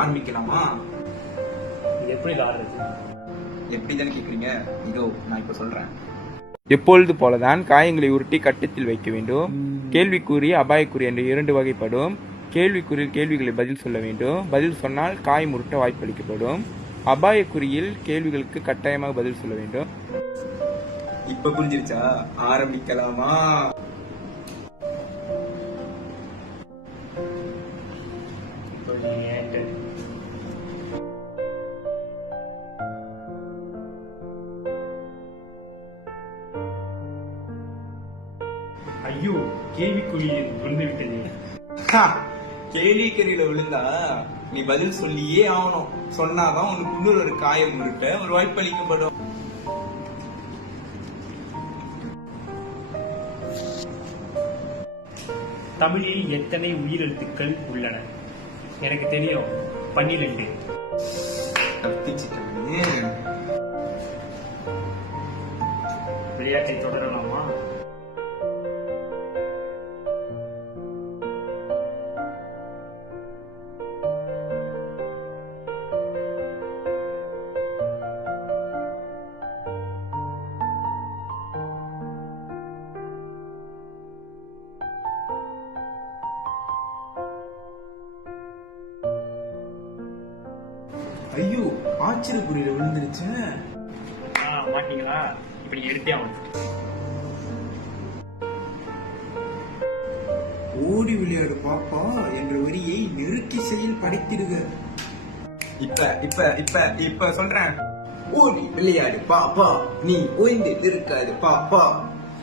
ஆரம்பிக்கலாமா? எப்படி ஆடுறது? எப்படி தானே கேக்குறீங்க? இதோ நான் இப்ப சொல்றேன். எப்பொழுது போலதான் காயங்களை உருட்டி கட்டத்தில் வைக்க வேண்டும். கேள்விக்குறி, அபாயக்குறி என்று 2 வகைப்படும். கேள்விக்குறியில் கேள்விகளை பதில் சொல்ல வேண்டும். பதில் சொன்னால் காயம் உருட்ட வாய்ப்பளிக்கப்படும். அபாயக்குறியில் கேள்விகளுக்கு கட்டாயமாக பதில் சொல்ல வேண்டும். இப்ப புரிஞ்சிருச்சா? ஆரம்பிக்கலாமா? ஐயோ, கேள்விக்குறியில் விழுந்து விட்டது. கேள்விக்கறியில விழுந்தா நீ பதில் சொல்லியே ஆகணும். சொன்னாதான் உனக்கு இன்னொரு ஒரு காயம் உருட்ட ஒரு வாய்ப்பளிக்கப்படும். தமிழில் எத்தனை உயிரெழுத்துக்கள் உள்ளன? எனக்கு தெரியும், 12. தப்பிச்சிட்டே. விளையாட்டை தொடரலாமா? ஐயோ, ஆச்சரியக்குறியில விழுந்துருச்சு. மாட்டீங்களா? இப்படி எடுத்தே ஆகணும். ஓடி விளையாடு பாப்பா என்ற வரியை நெருக்கி செயல் படைத்திடுக. இப்ப இப்ப இப்ப இப்ப சொல்றேன். ஓடி விளையாடு பாப்பா, நீ ஓய்ந்து இருக்காது பாப்பா.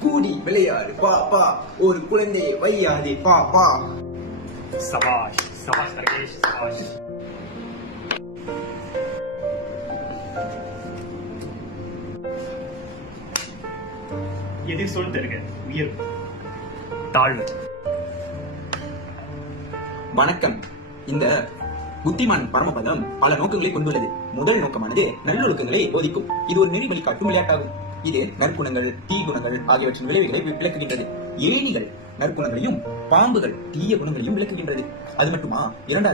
கூடி விளையாடு பாப்பா, ஒரு குழந்தையை வையாது பாப்பா. சபாஷ் சபாஷ் சர்வேஷ், சபாஷ். எதிர் சொல் தருக. உயர், தாழ்வு. வணக்கம். இந்த புத்திமான் பரமபதம் பல நோக்கங்களை கொண்டுள்ளது. முதல் நோக்கமானது நல்லொழுக்கங்களை போதிக்கும். இது ஒரு நெறி வழிகாட்டும் விளையாட்டாகும். இது நற்குணங்கள், தீகுணங்கள் ஆகியவற்றின் விளைவுகளை விளக்குகின்றது. ஏணிகள் நற்குணங்களையும், பாம்புகள் தீய குணங்களையும் விளக்குகின்றது. அது மட்டுமா, 2வது